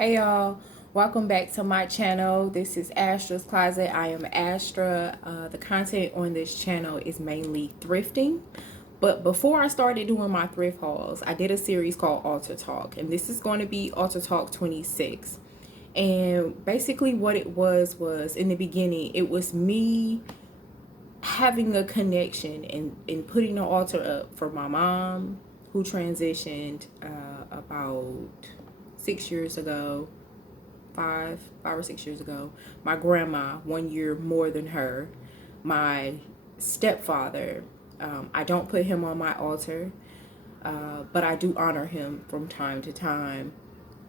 Hey y'all, welcome back to my channel. This is Astra's Closet. I am Astra. The content on this channel is mainly thrifting. But before I started doing my thrift hauls, I did a series called Altar Talk. And this is going to be Altar Talk 26. And basically what it was in the beginning, it was me having a connection and putting an altar up for my mom who transitioned about 6 years ago. Five or 6 years ago. My grandma, 1 year more than her. My stepfather, I don't put him on my altar, but I do honor him from time to time.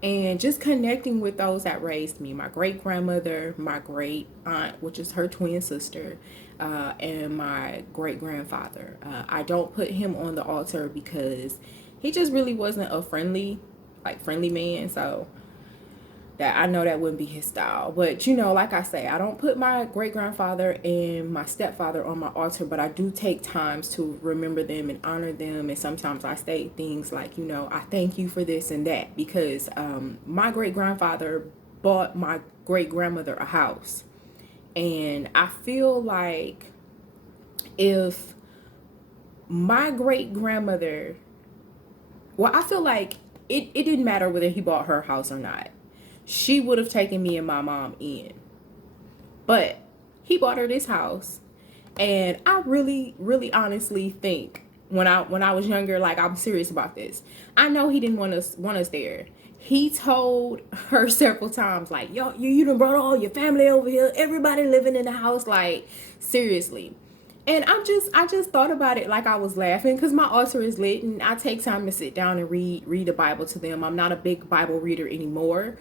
And just connecting with those that raised me, my great grandmother, my great aunt, which is her twin sister, and my great grandfather. I don't put him on the altar because he just really wasn't a friendly man. So that I know that wouldn't be his style. But like I say, I don't put my great grandfather and my stepfather on my altar, but I do take times to remember them and honor them. And sometimes I say things like, I thank you for this and that, because my great grandfather bought my great grandmother a house. And I feel like if my great grandmother, I feel like it didn't matter whether he bought her house or not. She would have taken me and my mom in. But he bought her this house. And I really, really honestly think when I was younger, like, I'm serious about this. I know he didn't want us there. He told her several times, like, yo, you done brought all your family over here, everybody living in the house, like, seriously. And I just thought about it like I was laughing, because my altar is lit and I take time to sit down and read the Bible to them. I'm not a big Bible reader anymore.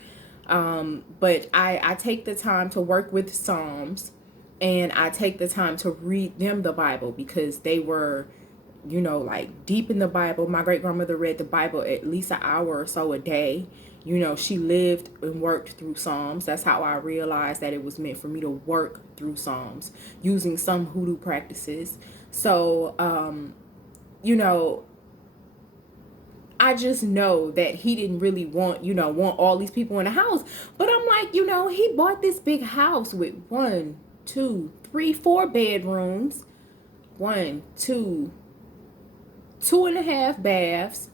But I take the time to work with Psalms, and I take the time to read them the Bible, because they were, like, deep in the Bible. My great grandmother read the Bible at least an hour or so a day. She lived and worked through Psalms. That's how I realized that it was meant for me to work through Psalms using some hoodoo practices. So, I just know that he didn't really want all these people in the house. But I'm like, he bought this big house with 1, 2, 3, 4 bedrooms, 1, 2, 2.5 baths,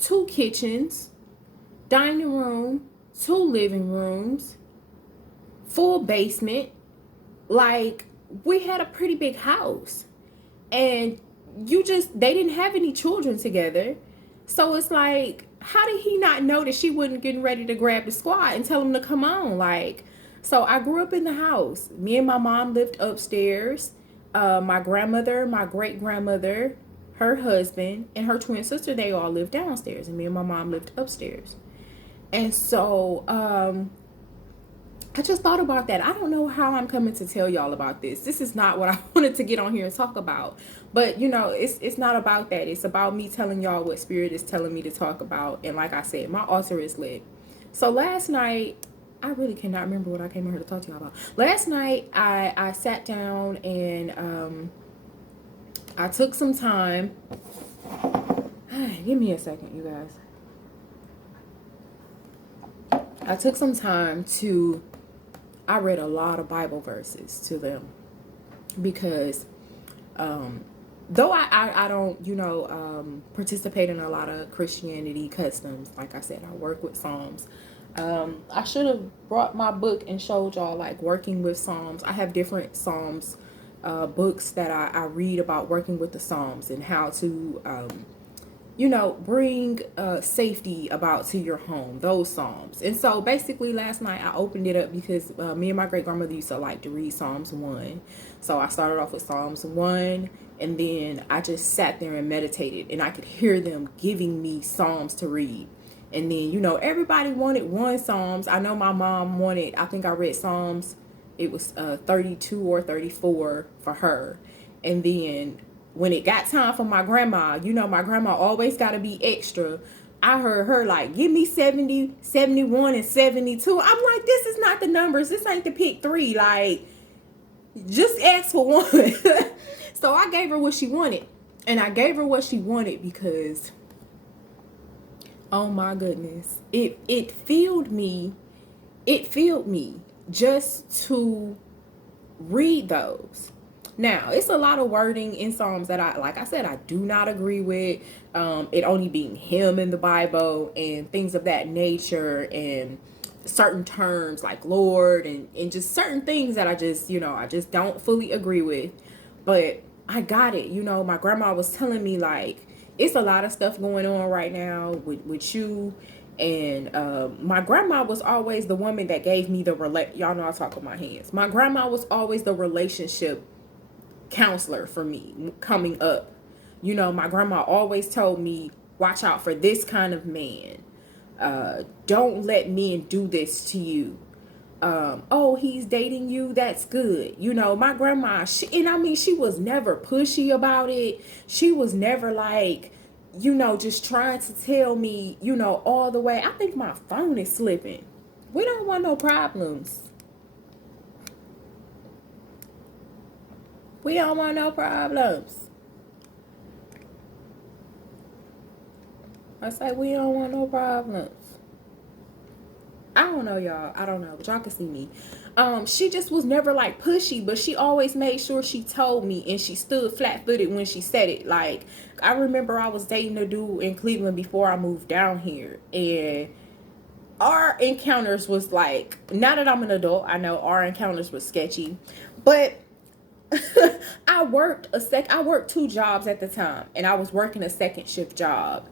2 kitchens, dining room, 2 living rooms, full basement. Like, we had a pretty big house. And they didn't have any children together. So it's like, how did he not know that she wasn't getting ready to grab the squad and tell him to come on? Like, so I grew up in the house. Me and my mom lived upstairs. My grandmother, my great grandmother, her husband, and her twin sister, they all lived downstairs. And me and my mom lived upstairs. And so, I just thought about that. I don't know how I'm coming to tell y'all about this. This is not what I wanted to get on here and talk about. But, it's not about that. It's about me telling y'all what Spirit is telling me to talk about. And like I said, my altar is lit. So last night, I really cannot remember what I came here to talk to y'all about. Last night, I sat down and I took some time. Give me a second, you guys. I took some time I read a lot of Bible verses to them, because though I don't participate in a lot of Christianity customs, like I said, I work with Psalms. I should have brought my book and showed y'all, like, working with Psalms. I have different Psalms books that I read about working with the Psalms and how to bring safety about to your home, those Psalms. And so basically last night I opened it up because me and my great grandmother used to like to read Psalms 1. So I started off with Psalms 1, and then I just sat there and meditated, and I could hear them giving me Psalms to read. And then, everybody wanted one Psalms. I know my mom wanted, I think I read Psalms, it was 32 or 34 for her. And then when it got time for my grandma, my grandma always got to be extra. I heard her like, give me 70, 71, and 72. I'm like, this is not the numbers. This ain't the pick 3. Like, just ask for one. So I gave her what she wanted. And I gave her what she wanted because Oh my goodness. It filled me. It filled me just to read those. Now, it's a lot of wording in Psalms that like I said, I do not agree with. It only being him in the Bible and things of that nature, and certain terms like Lord, and just certain things that I just don't fully agree with. But I got it. My grandma was telling me, like, it's a lot of stuff going on right now with you. And my grandma was always the woman that gave me y'all know I talk with my hands. My grandma was always the relationship counselor for me coming up. My grandma always told me, watch out for this kind of man. Don't let men do this to you. Oh, he's dating you, that's good. My grandma, she was never pushy about it. She was never like, just trying to tell me, all the way. I think my phone is slipping. We don't want no problems. We don't want no problems. I say we don't want no problems. I don't know, y'all. I don't know, but y'all can see me. She just was never like pushy, but she always made sure she told me, and she stood flat-footed when she said it. Like, I remember I was dating a dude in Cleveland before I moved down here, and our encounters was like, now that I'm an adult, I know our encounters was sketchy, but I worked two jobs at the time, and I was working a second shift job.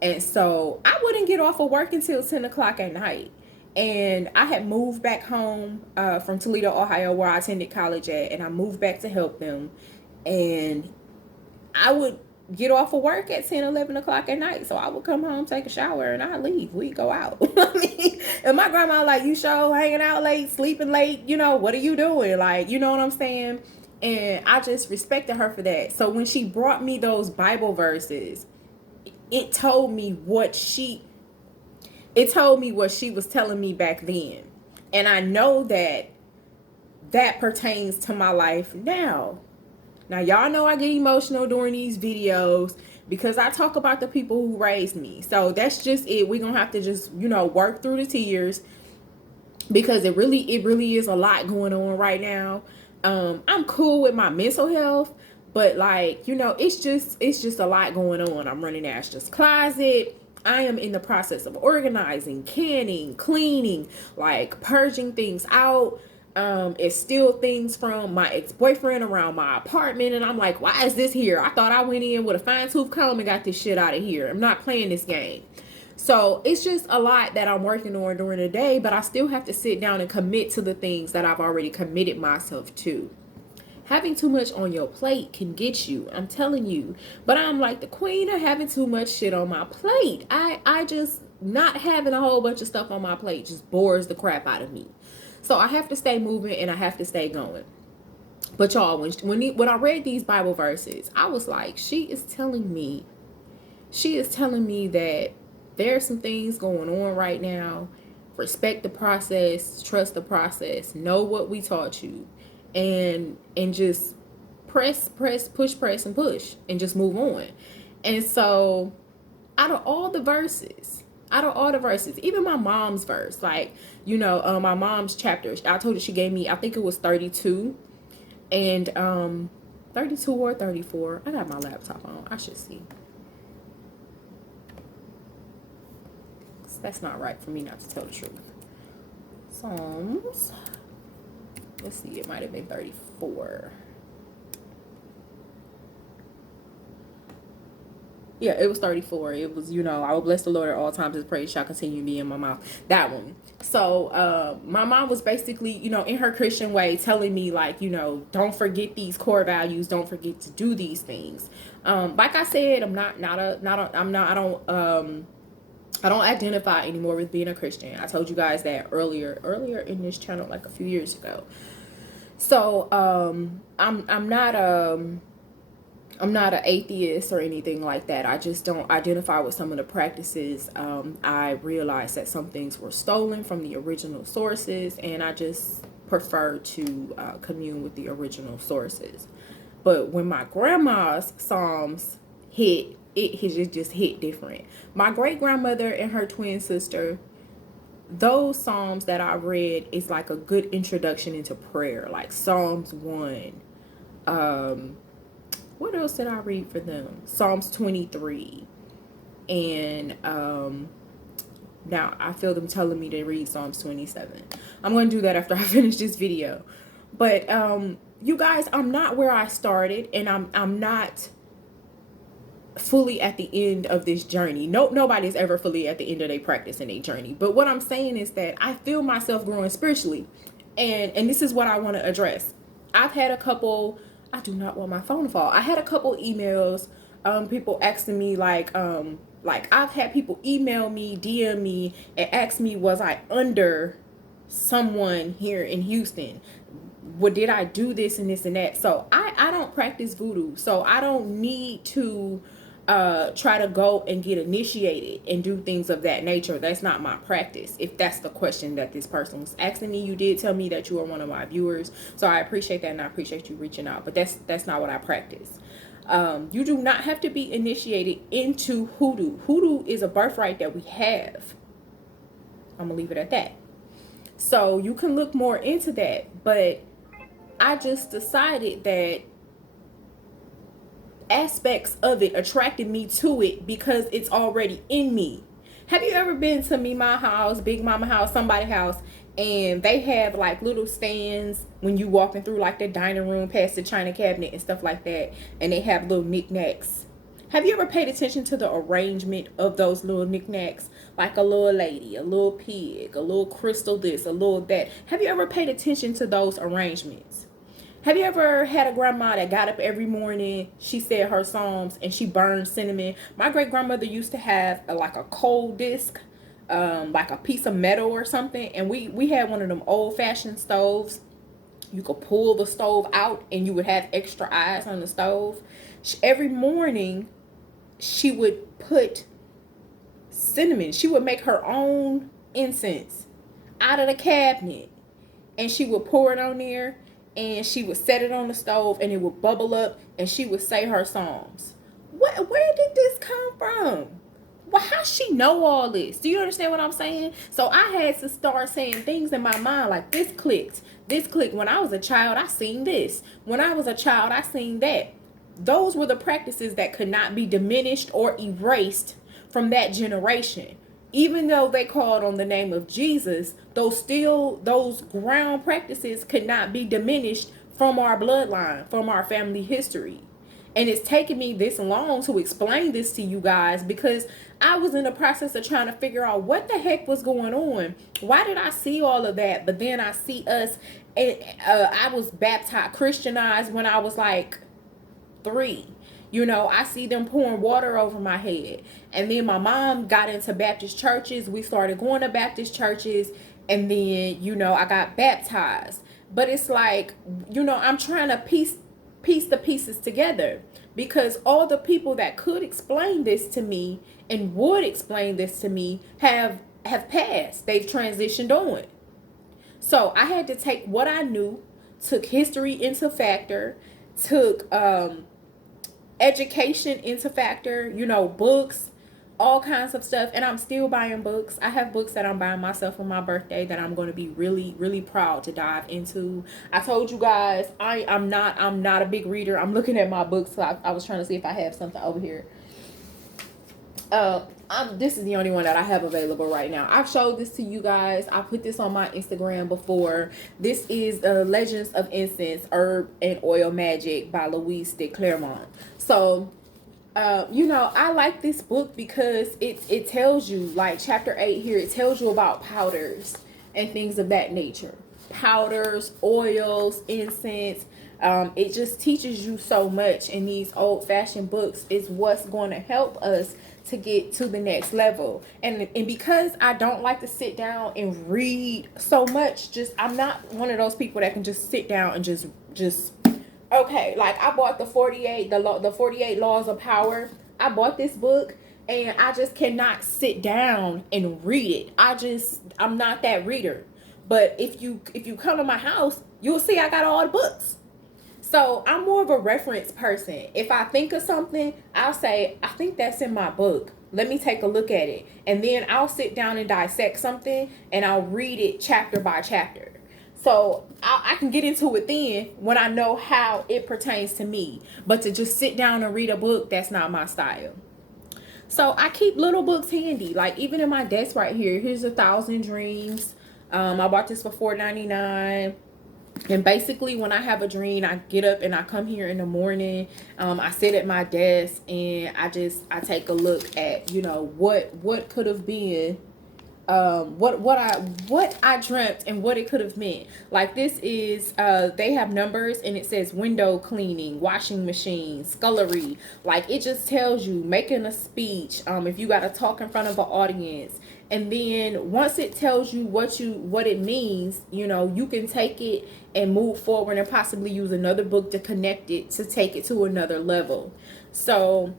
And so I wouldn't get off of work until 10 o'clock at night. And I had moved back home from Toledo, Ohio, where I attended college at, and I moved back to help them. And I would get off of work at 10, 11 o'clock at night. So I would come home, take a shower, and I'd leave. We'd go out. And my grandma like, you show hanging out late, sleeping late, what are you doing? Like, you know what I'm saying? And I just respected her for that. So when she brought me those Bible verses, it told me what she was telling me back then. And I know that pertains to my life now. Now, y'all know I get emotional during these videos because I talk about the people who raised me. So that's just it. We're going to have to just, work through the tears, because it really is a lot going on right now. I'm cool with my mental health, but like, it's just a lot going on. I'm running Astra's Closet. I am in the process of organizing, canning, cleaning, like purging things out. It's still things from my ex-boyfriend around my apartment, and I'm like, why is this here? I thought I went in with a fine-tooth comb and got this shit out of here. I'm not playing this game. So it's just a lot that I'm working on during the day, but I still have to sit down and commit to the things that I've already committed myself to. Having too much on your plate can get you, I'm telling you. But I'm like the queen of having too much shit on my plate. I just, not having a whole bunch of stuff on my plate just bores the crap out of me. So I have to stay moving, and I have to stay going. But y'all, when I read these Bible verses, I was like, she is telling me that there are some things going on right now. Respect the process, trust the process, know what we taught you, and just press, push, and push, and just move on. And so out of all the verses, even my mom's verse, like, my mom's chapter, I told you she gave me, I think it was 32, and 32 or 34. I got my laptop on, I should see. That's not right for me not to tell the truth. Psalms, let's see, it might have been 34. Yeah, it was 34. It was, I will bless the Lord at all times. His praise shall continue to be in my mouth. That one. So my mom was basically, in her Christian way, telling me, like, don't forget these core values. Don't forget to do these things. Like I said, I don't identify anymore with being a Christian. I told you guys that earlier in this channel, like a few years ago. So I'm not an atheist or anything like that. I just don't identify with some of the practices. I realized that some things were stolen from the original sources, and I just prefer to commune with the original sources. But when my grandma's Psalms hit, it has just hit different. My great grandmother and her twin sister, those Psalms that I read is like a good introduction into prayer, like Psalms 1. What else did I read for them? Psalms 23. And now I feel them telling me to read Psalms 27. I'm going to do that after I finish this video. But you guys, I'm not where I started, and I'm not fully at the end of this journey. Nobody's ever fully at the end of their practice in their journey. But what I'm saying is that I feel myself growing spiritually. And this is what I want to address. I've had a couple, I do not want my phone to fall. I had a couple emails, people asking me like I've had people email me, DM me, and ask me, was I under someone here in Houston? What did I do this and this and that? So I don't practice voodoo. So I don't need to try to go and get initiated and do things of that nature. That's not my practice. If that's the question that this person was asking me, you did tell me that you are one of my viewers. So I appreciate that, and I appreciate you reaching out. But that's not what I practice. You do not have to be initiated into hoodoo. Hoodoo is a birthright that we have. I'm gonna leave it at that. So you can look more into that, but I just decided that aspects of it attracted me to it because it's already in me. Have you ever been to my house, Big Mama house, somebody's house, and they have like little stands when you walking through like the dining room past the china cabinet and stuff like that, and they have little knickknacks? Have you ever paid attention to the arrangement of those little knickknacks? Like a little lady, a little pig, a little crystal this, a little that. Have you ever paid attention to those arrangements? Have you ever had a grandma that got up every morning, she said her psalms, and she burned cinnamon? My great grandmother used to have like a coal disc, like a piece of metal or something, and we had one of them old fashioned stoves. You could pull the stove out and you would have extra eyes on the stove. Every morning she would put cinnamon. She would make her own incense out of the cabinet, and she would pour it on there, and she would set it on the stove, and it would bubble up, and she would say her psalms. Where did this come from? Well, how she know all this? Do you understand what I'm saying? So I had to start saying things in my mind like this clicked. This clicked. When I was a child, I seen this. When I was a child, I seen that. Those were the practices that could not be diminished or erased from that generation. Even though they called on the name of Jesus, those ground practices could not be diminished from our bloodline, from our family history. And it's taken me this long to explain this to you guys because I was in the process of trying to figure out what the heck was going on. Why did I see all of that? But then I see us, and I was baptized, Christianized when I was like 3. You know, I see them pouring water over my head. And then my mom got into Baptist churches. We started going to Baptist churches. And then, you know, I got baptized. But it's like, you know, I'm trying to piece the pieces together. Because all the people that could explain this to me and would explain this to me have passed. They've transitioned on. So I had to take what I knew, took history into factor, took education into factor, you know, books, all kinds of stuff. And I'm still buying books. I have books that I'm buying myself for my birthday that I'm going to be really, really proud to dive into. I told you guys, I'm not a big reader. I'm looking at my books. So I was trying to see if I have something over here. This is the only one that I have available right now. I've showed this to you guys. I put this on my Instagram before. This is Legends of Incense, Herb and Oil Magic by Louise de Clermont. So, you know, I like this book because it tells you, like chapter 8 here, it tells you about powders and things of that nature. Powders, oils, incense. It just teaches you so much in these old-fashioned books. Is what's going to help us to get to the next level. And because I don't like to sit down and read so much, I'm not one of those people that can just sit down and just okay, like I bought the 48 Laws of Power. I bought this book and I just cannot sit down and read it. I'm not that reader. But if you come to my house, you'll see I got all the books. So I'm more of a reference person. If I think of something, I'll say, I think that's in my book. Let me take a look at it. And then I'll sit down and dissect something and I'll read it chapter by chapter. So I can get into it then when I know how it pertains to me. But to just sit down and read a book, that's not my style. So I keep little books handy. Like even in my desk right here, here's 1,000 Dreams. I bought this for $4.99. And basically, when I have a dream, I get up and I come here in the morning. I sit at my desk and I take a look at, you know, what could have been, what I dreamt and what it could have meant. Like this is they have numbers and it says window cleaning, washing machine, scullery. Like it just tells you making a speech, if you got to talk in front of an audience. And then once it tells you what it means, you know, you can take it and move forward and possibly use another book to connect it to take it to another level. So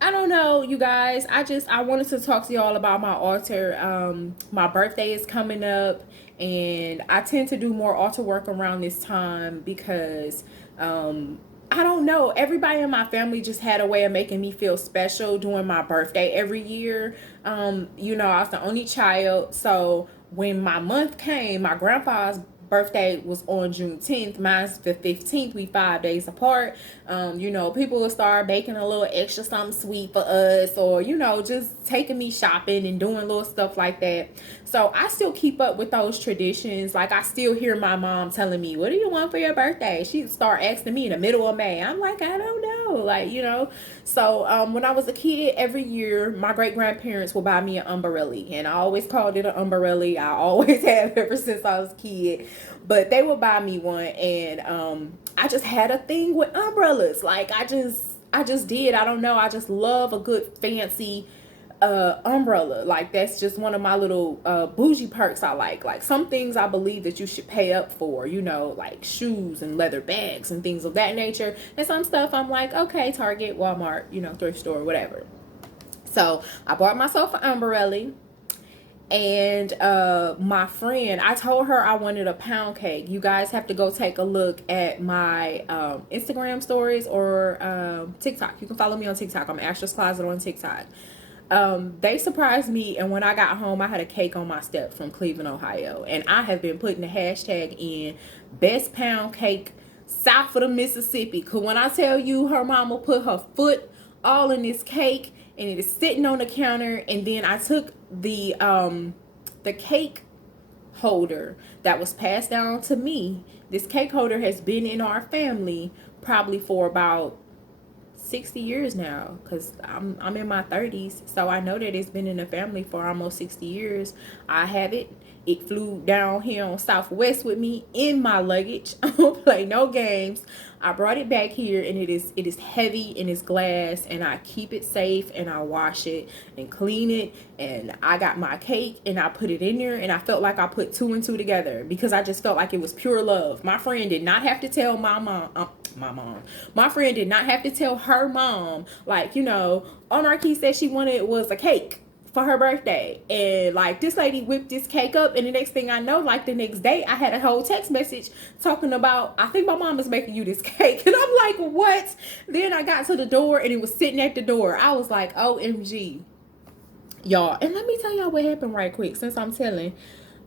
I don't know, you guys. I wanted to talk to y'all about my altar. My birthday is coming up, and I tend to do more altar work around this time because I don't know. Everybody in my family just had a way of making me feel special during my birthday every year. You know, I was the only child, so when my month came, my grandpa's birthday was on June 10th. Mine's the 15th. We 5 days apart. You know, people will start baking a little extra something sweet for us, or, you know, just taking me shopping and doing little stuff like that. So I still keep up with those traditions. Like I still hear my mom telling me, what do you want for your birthday? She'd start asking me in the middle of May. I'm like, I don't know. Like, you know, so when I was a kid, every year my great grandparents would buy me an umbrella, and I always called it an umbrella. I always have ever since I was a kid. But they would buy me one, and I just had a thing with umbrellas. Like I just did. I don't know. I just love a good fancy umbrella. Like that's just one of my little bougie perks I like. Like some things I believe that you should pay up for, you know, like shoes and leather bags and things of that nature. And some stuff I'm like, okay, Target, Walmart, you know, thrift store, whatever. So I bought myself an umbrella. And my friend, I told her I wanted a pound cake. You guys have to go take a look at my Instagram stories or TikTok. You can follow me on TikTok. I'm Astra's Closet on TikTok. They surprised me, and when I got home, I had a cake on my step from Cleveland, Ohio. And I have been putting the hashtag in best pound cake south of the Mississippi. Because when I tell you her mama put her foot all in this cake, and it is sitting on the counter, and then I took the cake holder that was passed down to me. This cake holder has been in our family probably for about 60 years now, because I'm in my 30s, so I know that it's been in the family for almost 60 years. I have it. It flew down here on Southwest with me in my luggage. I don't play no games. I brought it back here, and it is heavy and it's glass, and I keep it safe, and I wash it and clean it, and I got my cake and I put it in there, and I felt like I put two and two together because I just felt like it was pure love. My friend did not have to tell my friend did not have to tell her mom, like, you know, all Marquis said she wanted was a cake for her birthday, and like this lady whipped this cake up, and the next thing I know, like the next day, I had a whole text message talking about, I think my mom is making you this cake. And I'm like, what? Then I got to the door and it was sitting at the door. I was like, OMG, y'all. And let me tell y'all what happened right quick, since I'm telling.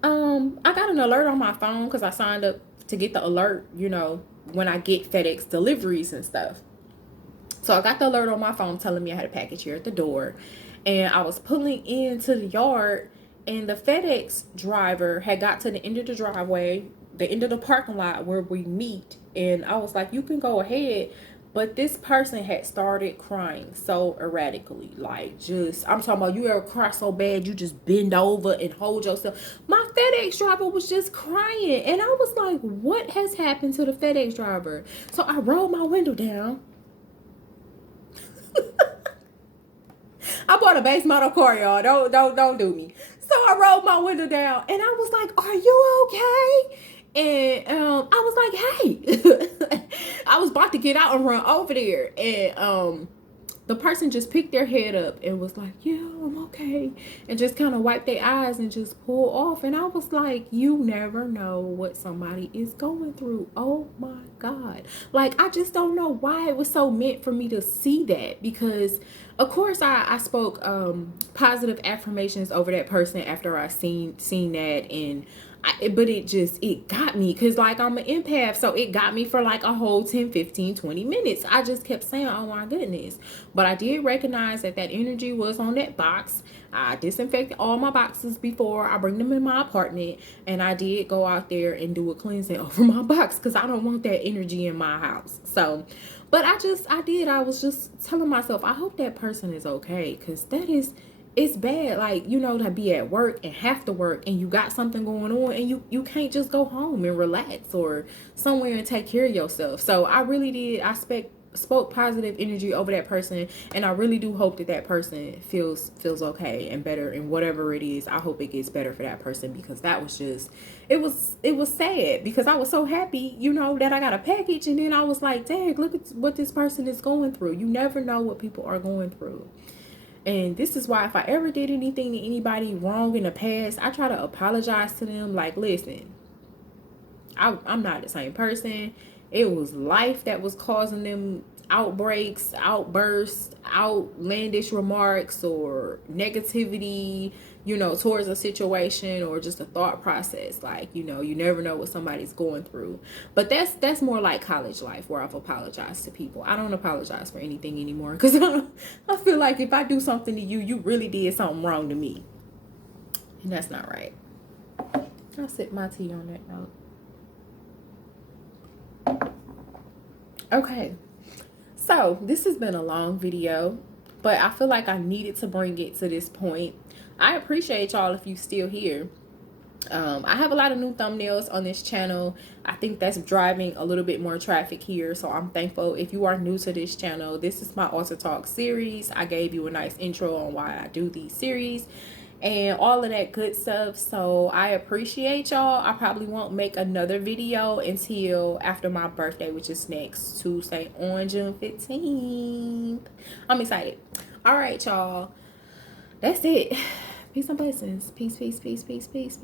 I got an alert on my phone because I signed up to get the alert, you know, when I get FedEx deliveries and stuff. So I got the alert on my phone telling me I had a package here at the door. And I was pulling into the yard, and the FedEx driver had got to the end of the driveway, the end of the parking lot where we meet. And I was like, you can go ahead. But this person had started crying so erratically. Like, just, I'm talking about, you ever cry so bad you just bend over and hold yourself. My FedEx driver was just crying. And I was like, what has happened to the FedEx driver? So I rolled my window down. I bought a base model car, y'all. Don't do me. So I rolled my window down, and I was like, "Are you okay?" And I was like, "Hey," I was about to get out and run over there, and the person just picked their head up and was like, yeah, I'm okay, and just kind of wiped their eyes and just pull off. And I was like, you never know what somebody is going through. Oh my God. Like, I just don't know why it was so meant for me to see that, because of course I spoke positive affirmations over that person after I seen that. And but it got me, because like I'm an empath, so it got me for like a whole 10, 15, 20 minutes. I just kept saying, oh my goodness. But I did recognize that energy was on that box. I disinfected all my boxes before I bring them in my apartment, and I did go out there and do a cleansing over my box, because I don't want that energy in my house. So, but I was just telling myself, I hope that person is okay, because it's bad, like, you know, to be at work and have to work and you got something going on, and you can't just go home and relax or somewhere and take care of yourself. So I really did, spoke positive energy over that person, and I really do hope that that person feels okay and better, and whatever it is, I hope it gets better for that person, because that was just, it was sad, because I was so happy, you know, that I got a package, and then I was like, dang, look at what this person is going through. You never know what people are going through. And this is why, if I ever did anything to anybody wrong in the past, I try to apologize to them. Like, listen, I'm not the same person. It was life that was causing them outbreaks, outbursts, outlandish remarks, or negativity, you know, towards a situation, or just a thought process. Like, you know, you never know what somebody's going through. But that's more like college life, where I've apologized to people. I don't apologize for anything anymore, because I feel like if I do something to you, you really did something wrong to me, and that's not right. I'll sip my tea on that note. Okay, so this has been a long video, but I feel like I needed to bring it to this point. I appreciate y'all if you still here. I have a lot of new thumbnails on this channel. I think that's driving a little bit more traffic here, so I'm thankful. If you are new to this channel, this is my Altar Talk series. I gave you a nice intro on why I do these series and all of that good stuff, so I appreciate y'all. I probably won't make another video until after my birthday, which is next Tuesday on June 15th. I'm excited. All right, y'all, that's it. Peace and blessings. Peace, peace, peace, peace, peace.